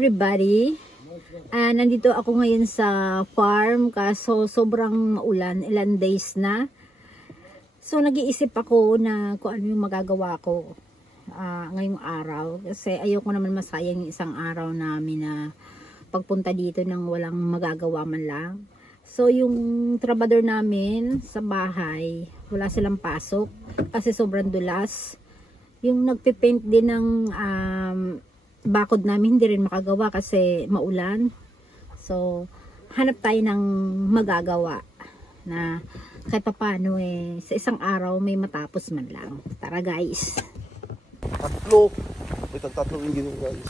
everybody. Nandito ako ngayon sa farm kaso sobrang maulan, ilan days na. So nag-iisip ako na kung ano yung magagawa ko ngayong araw. Kasi ayoko naman masayang yung isang araw namin na pagpunta dito nang walang magagawa man lang. So yung trabador namin sa bahay, wala silang pasok kasi sobrang dulas. Yung nagpipaint din ng bakod namin hindi rin makagawa kasi maulan. So hanap tayo ng magagawa na kahit pa paano sa isang araw may matapos man lang. Tara guys. Tatlo. May tatlong engine guys.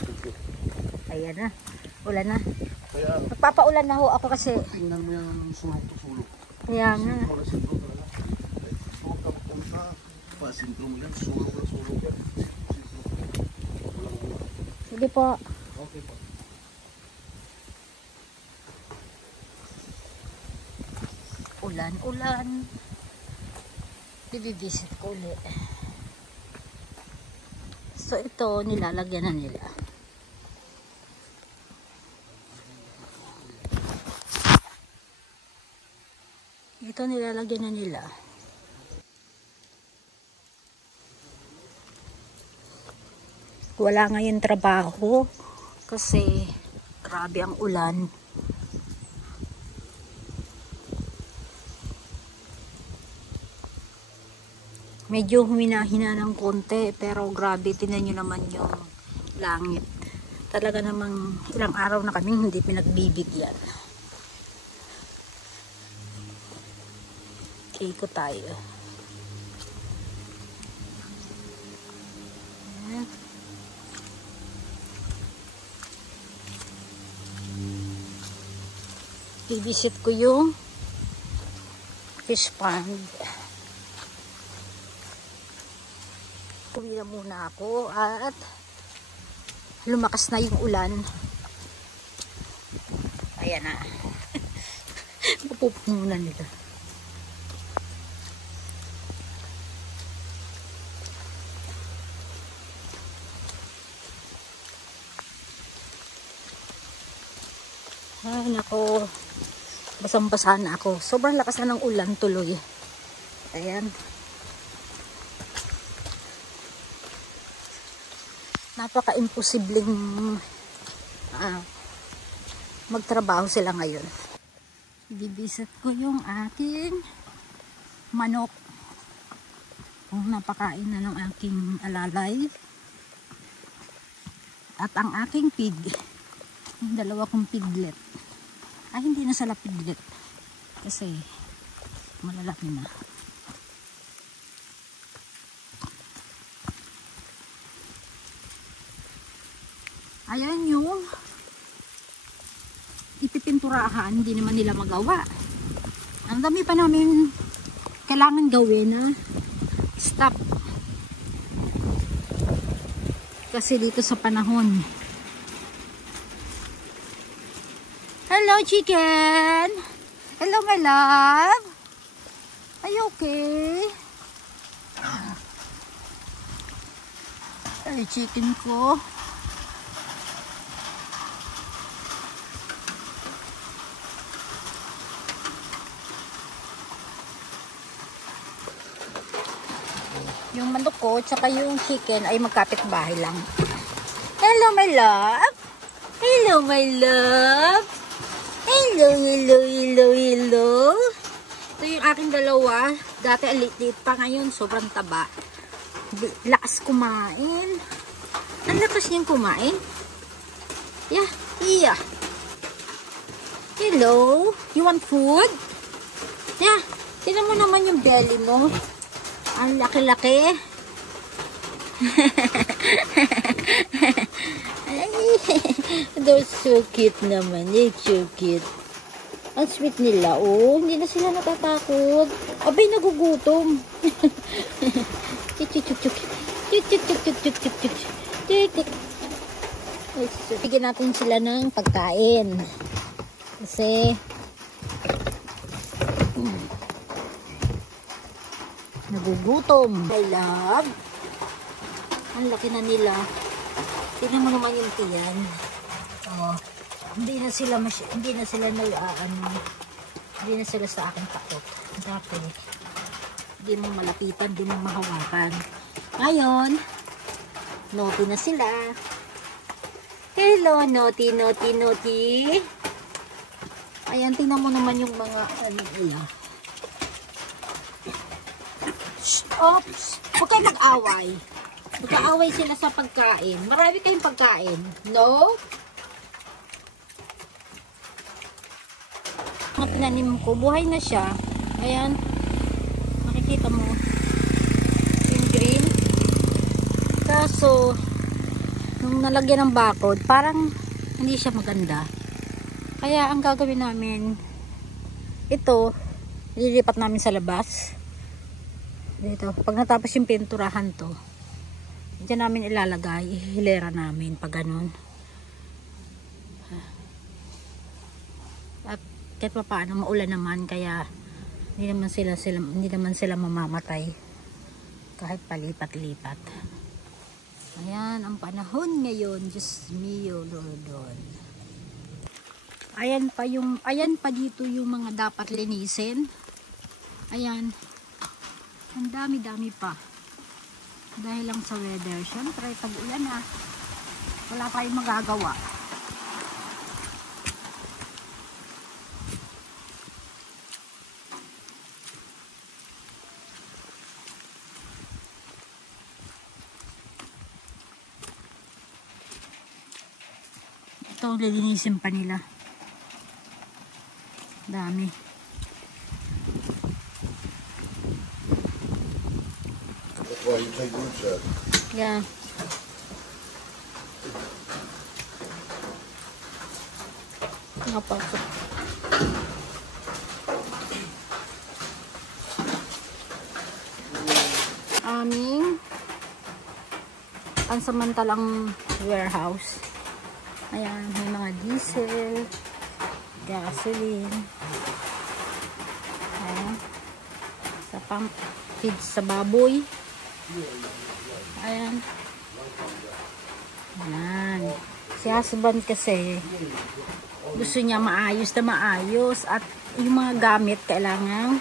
Ayan na. Ulan na. Kaya magpapaulan na ho ako kasi tingnan mo yung sulok to sulok. kaya nga. Sulok talaga. Sulok ka punta. Pasintro mo yan. Sulok na sulok yan. Sige po. Okay po. Ulan. Bibivisit ko ulit. So ito nilalagyan na nila. Ito nilalagyan na nila. Wala ngayon trabaho kasi grabe ang ulan. Medyo humina-hina ng konti pero grabe, tingnan nyo naman yung langit. Talaga namang ilang araw na kami hindi pinagbibigyan. Iko tayo. Ayan. I-visit ko yung fish pond. Uwi na muna ako at lumakas na yung ulan. Ayan na. Mapupo muna nila. Ay nako. Basang-basa na ako. Sobrang lakas na ng ulan tuloy. Ayan. Napaka-imposibleng magtrabaho sila ngayon. Bibisit ko yung aking manok. Napakain na ng aking alalay. At ang aking pig. Yung dalawa kong piglet. Hindi na sila piglet. Kasi malalaki na. Ayan yung ipipinturahan, hindi naman nila magawa. Ang dami pa namin kailangan gawin na stop. Kasi dito sa panahon. Hello chicken! Hello my love! Are you okay? Ay chicken ko. Yung manok ko, tsaka yung chicken ay magkapit-bahay lang. Hello, my love! Hello, my love! Hello. Ito yung aking dalawa. Dati alit-lit pa, ngayon sobrang taba. Lakas kumain. Ang lakas niyang kumain. Yeah. Hello? You want food? Yeah. Tignan mo naman yung belly mo. Ang laki-laki. They're so cute naman. They're so cute. Ang sweet nila. Hindi na sila natatakot. Abay, nagugutom. Bigyan natin sila ng pagkain. Kasi nagugutom. My love. Ang laki na nila. Tingnan mo naman yung tiyan. Oh, hindi na sila hindi na sila hindi na sila sa akin takot. Dati, hindi mo malapitan, hindi mo mahawakan. Ngayon, naughty na sila. Hello, naughty, naughty, naughty. Ayan, tingnan mo naman yung mga nila. Oops! Huwag kayo mag-away. Mag-aaway sila sa pagkain. Marami kayong pagkain. No? Ang tinanim ko, buhay na siya. Ayan. Makikita mo. Yung green. Kaso, nung nalagyan ng bakod, parang hindi siya maganda. Kaya ang gagawin namin, ito, ililipat namin sa labas. Dito, pag natapos yung pinturahan to, diyan namin ilalagay, ihilera namin pag ganun. At kahit pa paano maulan naman, kaya hindi naman sila mamamatay kahit palipat-lipat. Ayan ang panahon ngayon, Diyos mio, Lord. Ayan pa dito yung mga dapat linisin. Ayan. Ang dami-dami pa. Dahil lang sa weather. Siyempre, tag-ulan na. Wala tayong magagawa. Ito, lilinisin pa nila. Dami. Why you take roots out? Yeah. Napasok. Aming pansamantalang warehouse. Ayan, may mga diesel, gasoline. Ayan. Sa pump feeds sa baboy. Ayan. Ayan. Si husband kasi gusto niya maayos na maayos at yung mga gamit kailangan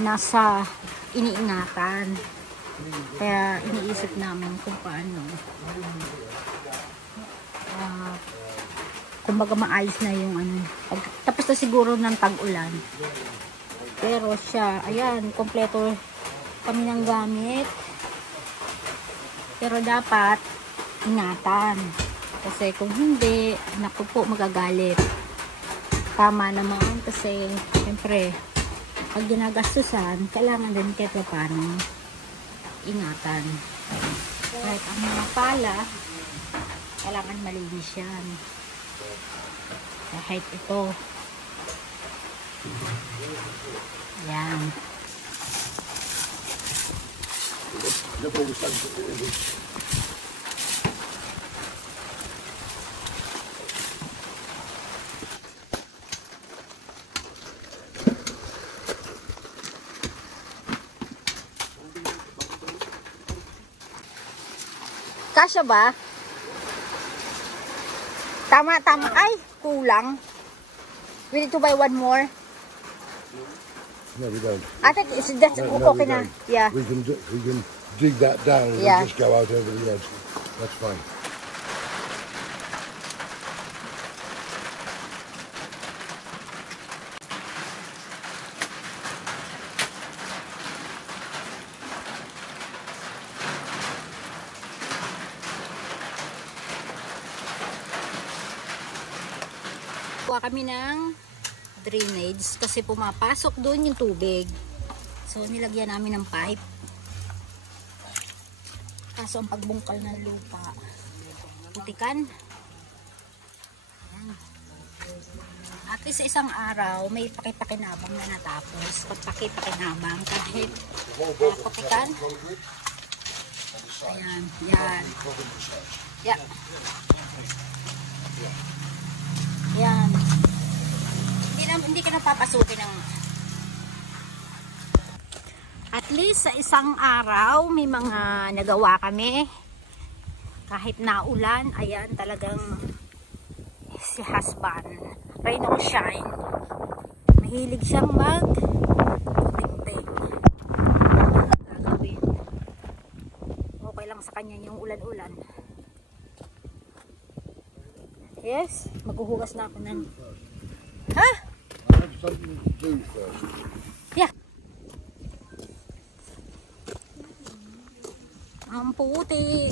nasa iniingatan. Kaya iniisip namin kung paano. Kumbaga maayos na yung tapos na siguro ng tag-ulan. Pero siya, ayan, kompleto kami ng gamit. Pero dapat ingatan. Kasi kung hindi, naku po, magagalit. Tama naman kasi siyempre, pag ginagastusan, kailangan din kahit paano ingatan. Kahit ang mga pala, kailangan malinis yan. Kahit ito. Yan. Kasya ba? Tama. Ay, kulang. We need to buy one more. No, we don't. I think that's okay na. Yeah. We can dig that down and Yeah. just go out over the edge. That's fine. Kuha kami ng drainage kasi pumapasok doon yung tubig. So nilagyan namin ng pipe. Kaso ang pagbungkal ng lupa, putikan. Ayan. At least sa isang araw may pakipakinabang na natapos. Pakipakinabang kahit putikan. Ayan, yan. Yeah. Yan. Hindi ka napapasukin ng at least sa isang araw may mga nagawa kami kahit naulan. Ayan, talagang si husband. Rain or shine. Mahilig siyang mag-tingting. Gagawin. Okay lang sa kanya yung ulan-ulan. Yes, maghuhugas na ako ng... Ha? Yeah. Ang puti.